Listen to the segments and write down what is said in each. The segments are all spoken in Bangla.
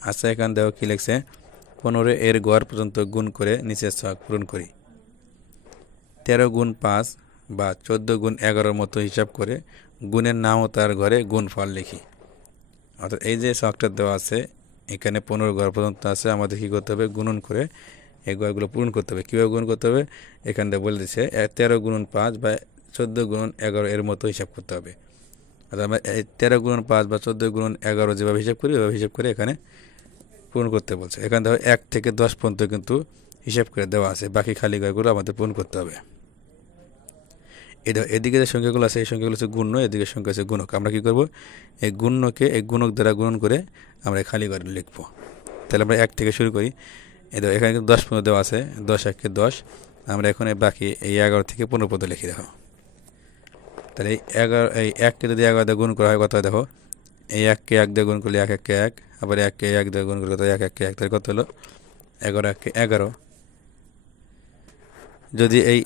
আচ্ছা, এখান দেখো কি লিখছে, 15 এর গড় পর্যন্ত গুণ করে নিচের ছক পূরণ করি। 13 গুণ 5 বা 14 গুণ 11 মতো হিসাব করে গুণের নাম ও তার ঘরে গুণফল লিখি। অর্থাৎ এই যে ছকটা দেওয়া আছে, এখানে 15 গড় পর্যন্ত আছে, আমাদের কী করতে হবে, গুণন করে এই গড়গুলো পূরণ করতে হবে। কীভাবে গুণ করতে হবে এখানটা বলে দিচ্ছে, 13 গুণ 5 বা 14 গুণ 11 এর মতো হিসাব করতে হবে। অর্থাৎ আমরা 13 গুণ 5 বা 14 গুণ 11 যেভাবে হিসাব করি ওইভাবে হিসাব করে এখানে পূরণ করতে বলছে। এখানে দেখো 1 থেকে 10 পর্যন্ত কিন্তু হিসাব করে দেওয়া আছে, বাকি খালি ঘরগুলো আমাদের পূরণ করতে হবে। এদিকে যে সংখ্যাগুলো আছে এই সংখ্যাগুলো হচ্ছে গুণ্য, এদিকে সংখ্যা হচ্ছে গুণক। আমরা কি করব, এই গুণ্যকে এই গুণক দ্বারা গুণন করে আমরা খালি ঘরে লিখবো। তাহলে আমরা 1 থেকে শুরু করি। এখানে কিন্তু 10 পর্যন্ত দেওয়া আছে, 10 1 10। আমরা এখন বাকি এই 11 থেকে 15 পর্যন্ত লিখি। দেখো তাহলে এই 1কে যদি 11 দিয়ে গুণ করা হয় কত হয়, দেখো এই 1কে 1 দিয়ে গুণ করলে 1 1 1, আবার 1কে 1 দিয়ে গুণ করলে কত, 1 1 1, তাহলে কত হলো 11 1 11। যদি এই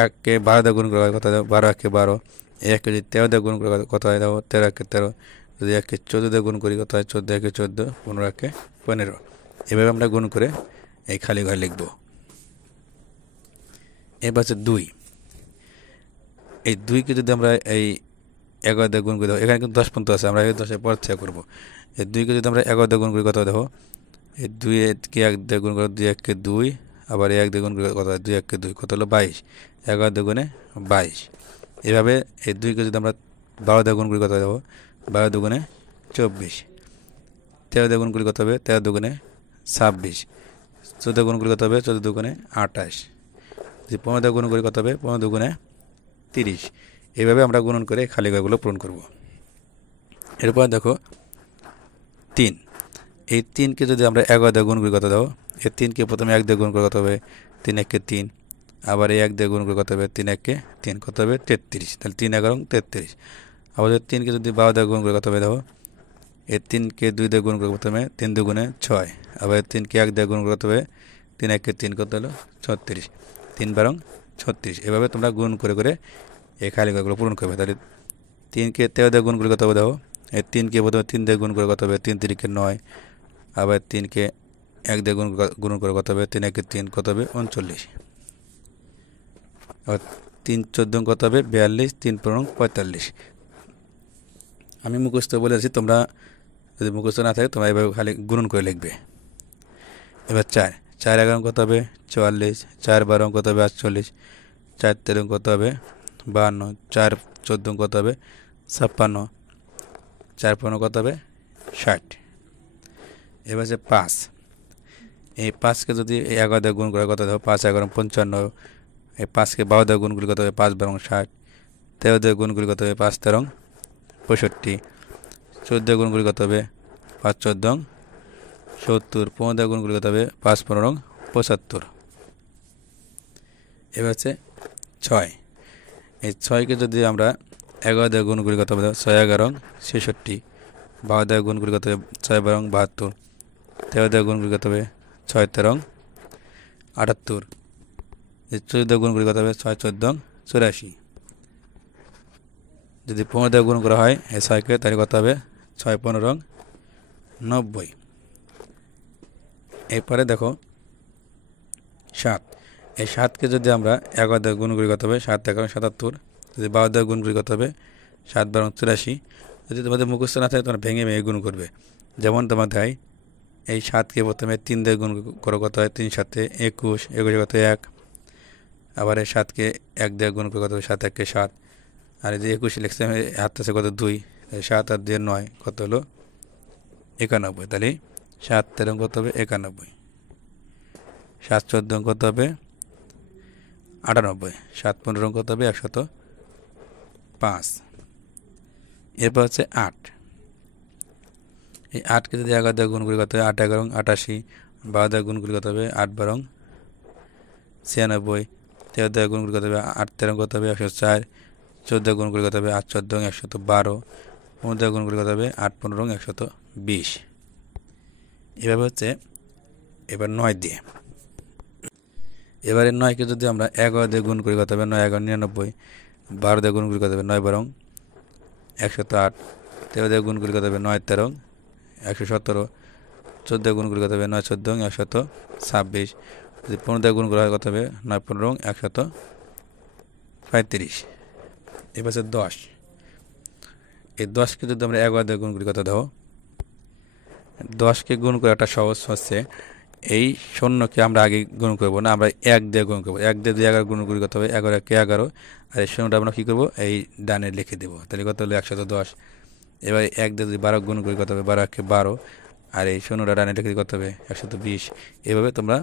1কে 12 দিয়ে গুণ করা হয় কত, 12 1 12। এই 1কে যদি 13 দিয়ে গুণ করা হয় কত হয়, দেখো 13 1 13। যদি 1কে 14 দিয়ে গুণ করি কত হয়, 14 1 14, 15 1 15। এভাবে আমরা গুণ করে এই খালি ঘর লিখব। এবার হচ্ছে 2। এই 2কে যদি আমরা এই 11 দিয়ে গুণ করি, দেখো এখানে কিন্তু 10 পর্যন্ত আছে, আমরা এই 10-এর পর থেকে করবো। এই 2কে যদি আমরা 11 দিয়ে গুণ করি কত, দেখো এই 2কে 1 দিয়ে গুণ করো, 2 1 2, আবার 1 দিয়ে গুণ করি কত হয়, 2 1 2, কত হলো 22। 11 দুগুণে 22। এভাবে এই 2কে যদি আমরা 12 দিয়ে গুণ করি কত হয়, দেখো 12 দুগুণে 24। 13 দিয়ে গুণ করি কত হবে, 13 দুগুণে 26। 14 গুণ করি কত হবে, 14 দুগুণে 28। যদি 15 দিয়ে গুণ করি কত হবে, 15 দুগুণে 30। এইভাবে আমরা গুণন করে খালি ঘরগুলো পূরণ করব। এরপর দেখো 3। এই 3কে যদি আমরা 11 দিয়ে গুণ করি কত, দাও এই 3কে প্রথমে 1 দিয়ে গুণ করে কত হবে, 3 1 3। আবার এই 1 দিয়ে গুণ করে কত হবে, 3 1 3, কত হবে 33। তাহলে 3 11 33। আবার 3কে যদি 12 দিয়ে গুণ করে কত হবে, দেখো এই 3কে 2 দিয়ে গুণ করে প্রথমে 3 দুগুণে 6। আবার 3কে 1 দিয়ে গুণ করে কত হবে, 3 1 3, কত হলো 36। 3 12 36। এভাবে তোমরা গুণ করে করে এই খালি ঘরগুলো পূরণ করবে। তাহলে 3কে 13 দিয়ে গুণ করে কত হবে, দেখো এই 3কে প্রথমে 3 দিয়ে গুণ করে কত হবে, 3 3 9। আবার 3কে 1 দিয়ে গুণ করে কত হবে, 3 1 3, কত হবে 39। আবার 3 14 কত হবে, 42। 3 15 45। আমি মুখস্থ বলেছি, তোমরা যদি মুখস্থ না থাকে তোমরা এভাবে খালি গুণন করে লিখবে। এবার 4 4 11 কত হবে, 44। 4 12 কত হবে, 48। 4 13 কত হবে, 52। 4 14 কত হবে, 56। 4 15 কত হবে, 60। এবার যে 5। এই 5কে যদি 11 দিয়ে গুণ করে কত হবে, 5 11 55। এই 5কে 12 দিয়ে গুণ করলে কত হবে, 5 12 60। 13 দিয়ে গুণ করলে কত হবে, 5 13 65। 14 দিয়ে গুণ করলে কত হবে, 5 14 70। 15 দিয়ে গুণ করলে কত হবে, 5 15 75। এবার হচ্ছে 6। এই 6কে যদি আমরা 11 দিয়ে গুণ করি কত হবে, 6 11 66। 12 দিয়ে গুণ করি কত হবে, 6 12 72। 13 দিয়ে গুণ করি কত হবে, 6 13 78। 14 দিয়ে গুণ করি কত হবে, 6 14 84। যদি 15 দিয়ে গুণ করা হয় এই 6কে, তাহলে কত হবে, 6 15 90। এরপরে দেখো 7। এই 7কে যদি আমরা 11 দিয়ে গুণ করি কত হবে, 7 11 77। যদি 12 দিয়ে গুণ করি কত হবে, 7 12 84। যদি তোমাদের মুখস্থ না থাকে তোমরা ভেঙে ভেঙে গুণ করবে। যেমন তোমার দেয়, এই 7কে প্রথমে 3 দিয়ে গুণ করো কত হয়, 3 7 21। 21 কত 1। আবার এই 7কে 1 দিয়ে গুণ করে কত হবে, 7 1 7। আর এই যে 21 লিখছে হাত আছে কত 2। 7 আর 2 9, কত হলো 91। তাহলে 7 13 কত হবে, 91। 7 14 কত হবে, 98। 7 15 কত হবে, 105। এরপর হচ্ছে 8। এই 8কে যদি 11 দিয়ে গুণ করি কত হবে, 8 11 88। 12 দিয়ে গুণ করি কত হবে, 8 12 96। 13 দিয়ে গুণ করি কত হবে, 8 13 কত হবে, 104। 14 দিয়ে গুণ করি কত হবে, 8 14 112। 15 দিয়ে গুণ করি কত হবে, 8 15 120। এভাবে হচ্ছে। এবার 9 দিয়ে, এবারে 9কে যদি আমরা 11 দিয়ে গুণ করি কত হবে, 9 11 99। 12 দিয়ে গুণ করি কত হবে, 9 12 108। 13 দিয়ে গুণ করি কত হবে, 9 13 117, 14 গুণ করে কত হবে 9 14 126, যদি 15 গুণ করা হয় কত হবে 9 15 135। এবার হচ্ছে 10, এই 10কে যদি আমরা 11 দিয়ে গুণ করি কত দেখো, 10কে গুণ করে একটা সহজ হচ্ছে এই শূন্যকে আমরা আগে গুণ করবো না, আমরা 1 দিয়ে গুণ করবো। 1 দিয়ে 11 গুণ করি কত হবে 11 কে 11, আর এই শূন্যটা আমরা কী করবো এই ডানে লিখে দেবো, তাহলে কত হলো 110। এবার 1 দিয়ে যদি 12 গুণ করি কত হবে 12 কে 12, আর এই শূন্যটা ডানে লিখে কত হবে 120। এভাবে তোমরা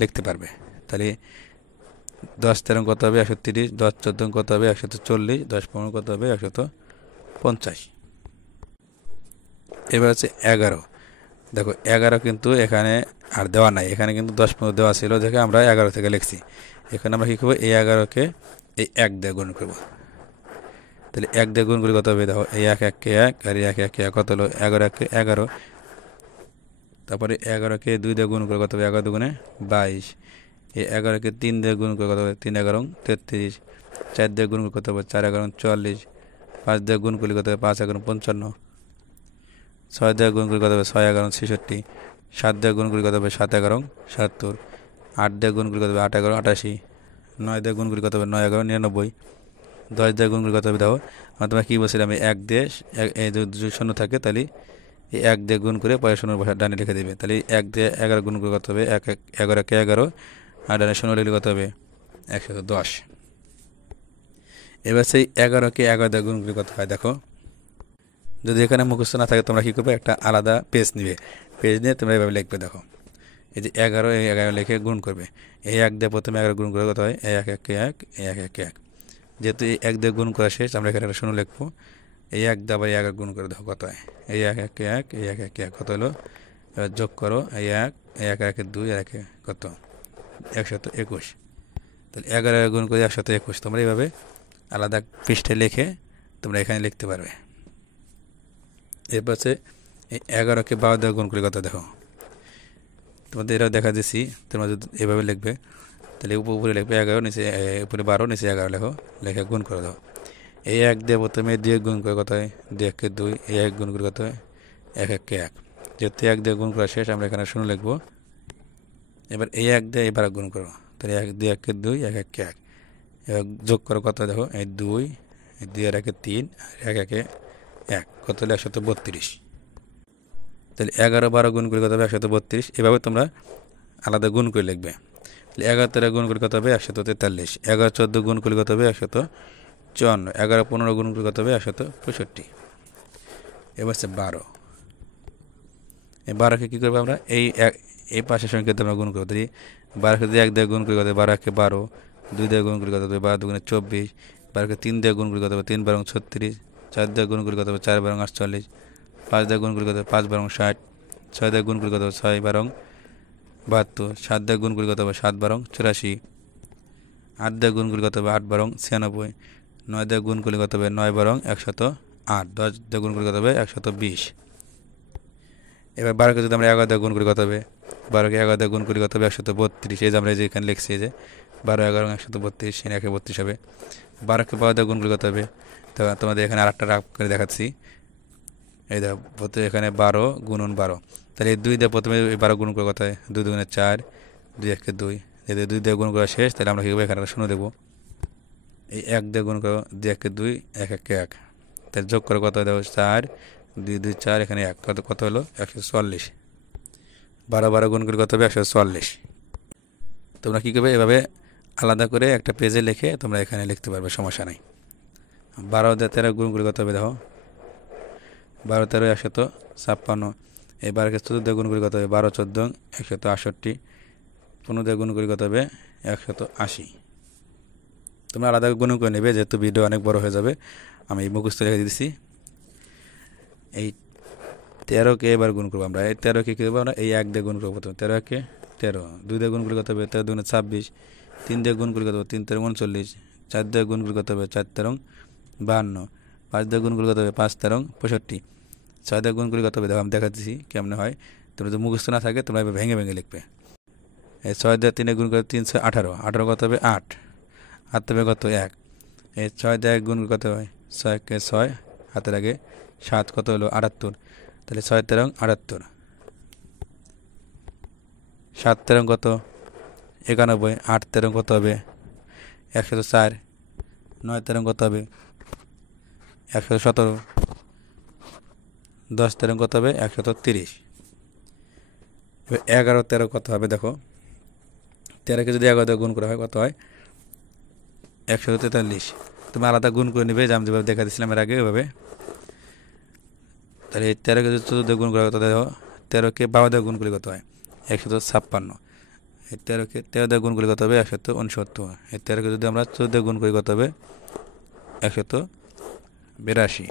লিখতে পারবে। তাহলে 10 13 কত হবে 130, 10 14 কত হবে 140, 10 15 কত হবে 150। এবার হচ্ছে 11, দেখো 11 কিন্তু এখানে আর দেওয়া নাই, এখানে কিন্তু 10 15 দেওয়া ছিল দেখে আমরা 11 থেকে লিখছি। এখানে আমরা কী করবো এই 11কে এই 1 দিয়ে গুণ করবো, তাহলে 1 দিয়ে গুণ করে কত হবে দেখো এই 1 1 কে 1, আর এই 1 1 কে 1 কত হলো 11 1 কে 11, তারপরে 11কে 2 দিয়ে গুণ করে কত হবে 11 দুগুণে 22, এই 11কে 3 দিয়ে গুণ করে কত হবে 3 11 33, 4 দিয়ে গুণ করে কত হবে 4 11 44, 5 দিয়ে গুণ করলে কত হবে 5 11 55, 6 দিয়ে গুণ করে কত হবে 6 11 66, 7 দিয়ে গুণ করে কত হবে 7 11 70, 8 দিয়ে গুণ করে কত হবে 8 11 88, 9 দিয়ে গুণ করে কত হবে 9 11 99, 10 দিয়ে গুণ করে কত হবে দেখো আমরা তোমরা কী বলছিলাম এই 1 দিয়ে এই যদি শূন্য থাকে তাহলে এই 1 দিয়ে গুণ করে পরে শূন্য বসা ডানে লিখে দেবে, তাহলে 1 দিয়ে 11 গুণ করে কত হবে 1 11 কে 11, আর ডানে শূন্য লিখলে কত হবে 110। এবার সেই 11কে 11 দিয়ে গুণ করে কত হয় দেখো, যদি এখানে মুখস্থ না থাকে তোমরা কী করবে একটা আলাদা পেজ নিবে, পেজ নিয়ে তোমরা এভাবে লিখবে। দেখো এই যে 11 এই 11 লিখে গুণ করবে, এই 1 দিয়ে প্রথমে 11 গুণ করে কত হয় এই 1 1 কে 1, এই 1 1 কে 1, যেহেতু এই 1 দিয়ে গুণ করা শেষ আমরা এখানে একটা শূন্য লিখবো, এই 1 দিয়ে আবার 11 গুণ করে দেখো কত হয় এই 1 1 কে 1, এই 1 1 কে 1 কত হলো, এবার যোগ করো এই 1 1 1 2 আর 1 কত 121, তাহলে 11 গুণ করে 121 তোমরা এইভাবে আলাদা পৃষ্ঠে লিখে তোমরা এখানে লিখতে পারবে। এরপর হচ্ছে এই 11কে 12 দিয়ে গুণ করে কত দেখো, তোমাদের এটাও দেখা দিচ্ছি, তোমরা যদি এভাবে লিখবে তাহলে উপরে লিখবে 11, নিচে উপরে 12, নিচে 11 লেখো, লেখে গুণ করে দাও। এই 1 দিয়ে প্রথমে 2 গুণ করে কত হয় 2 1 কে 2, এই 1 গুণ করে কত হয় 1 1 কে 1, যেহেতু 1 দিয়ে গুণ করা শেষ আমরা এখানে শূন্য লিখবো। এবার এই 1 দিয়ে এবার গুণ করো, তাহলে 1 2 1 কে 2, 1 1 কে 1, এবার যোগ করো কত দেখো এই 2 2 আর 1 3, আর 1 1 1 কত হলো 132, তাহলে 11 12 গুণ করে কত হবে 132। এভাবে তোমরা আলাদা গুণ করে লিখবে। তাহলে 11 13 গুণ করে কত হবে 143, 11 14 গুণ করে কত হবে 154, 11 15 গুণ করে কত হবে 165। এবার হচ্ছে 12, এই 12কে কী করবো আমরা এই পাশের সংখ্যা আমরা গুণ করবো, তাহলে 12কে যদি 1 দিয়ে গুণ করে কত হবে 12 কে 12, 2 দিয়ে গুণ করে কত হবে 12 দুগুণে 24, 12কে 3 দিয়ে গুণ করে কত হবে 3 12 36, 4 দিয়ে গুণ করে কত হবে 4 12 48, 5 দিয়ে গুণ করে কত হবে 5 12 60, 6 দিয়ে গুণ করে কত হবে 6 12 72, 7 দিয়ে গুণ করে কত হবে 7 12 84, 8 দিয়ে গুণ করে কত হবে 8 12 96, 9 দিয়ে গুণ করলে কত হবে 9 12 108, 10 দিয়ে গুণ করে কত হবে 120। এবার 12কে যদি আমরা 11 দিয়ে গুণ করি কত হবে, 12কে 11 দিয়ে গুণ করি কত হবে 132, এই যে আমরা যে এখানে লিখছি যে 12 11 132, এখানে 132 হবে। 12কে 12 দিয়ে গুণ করি কত হবে, তো তোমাদের এখানে আরেকটা রাগ করে দেখাচ্ছি, এই দেখো প্রথমে এখানে 12 গুণন 12, তাহলে এই 2 দিয়ে প্রথমে 12 গুণ করে কত হয় 2 দুগুণে 4, 2 1 কে 2, যদি 2 দিয়ে গুণ করা শেষ তাহলে আমরা কী করবো এখানে শূন্য দেবো, এই 1 দিয়ে গুণ করো 2 1 কে 2, 1 1 কে 1, তাহলে যোগ করে কত দেবো 4 2 2 4, এখানে 1 কত কত হলো 144, 12 12 গুণ করে কত হবে 144। তোমরা কী করবে এভাবে আলাদা করে একটা পেজে লিখে তোমরা এখানে লিখতে পারবে, সমস্যা নাই। 12 দিয়ে 13 গুণ করে কত হবে দেখো 12 13 156, এই 12কে 14 দিয়ে গুণ করে কত হবে 12 14 168, 15 দিয়ে গুণ করে কত হবে 180। তোমরা আলাদা গুণ করে নেবে, যেহেতু ভিডিও অনেক বড় হয়ে যাবে আমি মুখস্থ রেখে দিচ্ছি। এই 13কে এবার গুণ করবো আমরা, এই 13কে কী করবো আমরা এই 1 দিয়ে গুণ করবো, প্রথমে 13কে 13, 2 দিয়ে গুণ করে কত হবে 13 দুগুণে 26, 3 দিয়ে গুণ করে কত হবে 3 13 39, 4 দিয়ে গুণ করে কত হবে 4 13 52, 5 দিয়ে গুণ করে কত হবে 5 13 65, 6 দিয়ে গুণ করে কত হবে দেখো আমি দেখাচ্ছি কেমন হয়, তোমরা যদি মুখস্থ না থাকে তোমরা এবার ভেঙে ভেঙে লিখবে। এই 6 দিয়ে 3 গুণ করে 3 6 18, 18 কত হবে 8, হাতে হবে কত 1, এই 6 দিয়ে গুণ করে কত হয় 6 কে 6, হাতের আগে 7 কত হলো 78, তাহলে 6 তেরং 78, 7 তেরং কত 91, 8 তেরং কত হবে 104, 9 তেরং কত হবে 117, 10 তেরং কত হবে 130। 11 13 কত হবে দেখো, 13কে যদি 11 দিয়ে গুণ করা হয় কত হয় 143। তুমি আলাদা গুণ করে নেবে, যে আমি যেভাবে দেখা দিয়েছিলাম এর আগে ওইভাবে। তাহলে এই 13কে যদি 14 দিয়ে গুণ করা হয় কত দেখো, 13কে 12 দিয়ে গুণ করলে কত হয় 156। এই 13কে 13 দিয়ে গুণ করলে কত হবে 169। এই 13কে যদি আমরা 14 দিয়ে গুণ করি কত হবে 182।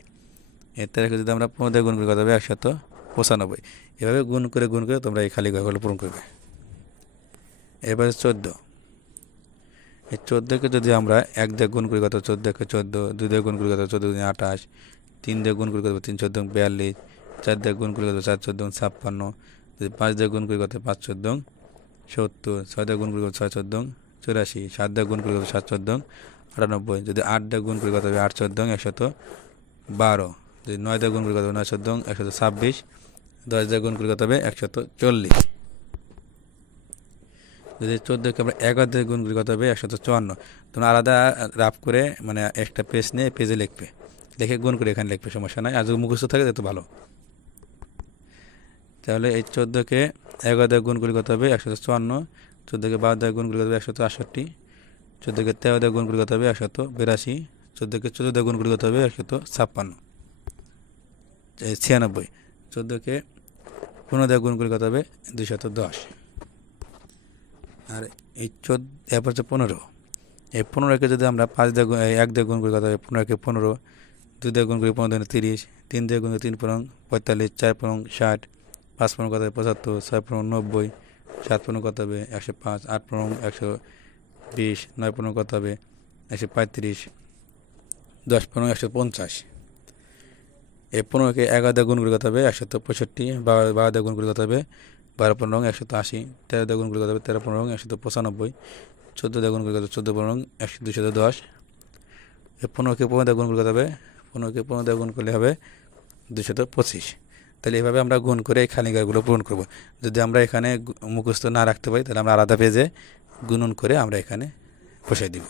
এই 13কে যদি আমরা 15 দিয়ে গুণ করি কত হবে 195। এভাবে গুণ করে তোমরা এই খালি ঘরগুলো পূরণ করবে। এবারে 14, এই 14কে যদি আমরা 1 দিয়ে গুণ করি কত 14কে 14, 2 দিয়ে গুণ করি কত 14 দুগুণে 28, 3 দিয়ে গুণ করি কত 3 14 42, 4 দিয়ে গুণ করি কত 4 14 56, যদি 5 দিয়ে গুণ করি কত 5 14 70, 6 দিয়ে গুণ করি কত 6 14 84, 7 দিয়ে গুণ করি কত 7 14 98, যদি 8 দিয়ে গুণ করি কত হবে 8 14 112, যদি 9 দিয়ে গুণ করি কত 9 14 126, 10 দিয়ে গুণ করি কত হবে 140। যদি 14কে আমরা 11 দিয়ে গুণ করি কত হবে 154। তোমরা আলাদা রাফ করে মানে একটা পেজ নিয়ে পেজে লিখবে, লিখে গুণ করে এখানে লিখবে, সমস্যা নাই। আর যদি মুখস্থ থাকে তো ভালো। তাহলে এই 14কে 11 দিয়ে গুণ করি কত হবে 154, 14কে 12 দিয়ে গুণ করি কত হবে 168, 14কে 13 দিয়ে গুণ করি কত হবে 182, 14কে 14 দিয়ে গুণ করি কত হবে 156, 96, 14কে 15 দিয়ে গুণ করি কত হবে 210। আর এই 14 এরপর হচ্ছে 15, এই 15কে যদি আমরা 5 দিয়ে 1 দিয়ে গুণ করি কত হবে 15কে 15, 2 দিয়ে গুণ করি 15 30, 3 দিয়ে গুণ করি 3 15 45, 4 15 60, 5 15 কত হবে 75, 6 15 90, 7 15 কত হবে 105, 8 15 120, 9 15 কত হবে 135, 10 15 150। এই 15কে 11 দিয়ে গুণ করি কত হবে 165, 12 দিয়ে গুণ করি কত হবে 12 15 180, 13 দিয়ে গুণ করি কত হবে 13 15 195, 14 দিয়ে গুণ করি কত 14 15 210। এই 15কে 15 দিয়ে গুণ করি কত হবে 15কে 15 দিয়ে গুণ করলে হবে 225। তাহলে এইভাবে আমরা গুণ করে এই খালি ঘরগুলো পূরণ করব। যদি আমরা এখানে মুখস্থ না রাখতে পারি তাহলে আমরা আলাদা পেজে গুণন করে আমরা এখানে বসাই দিব।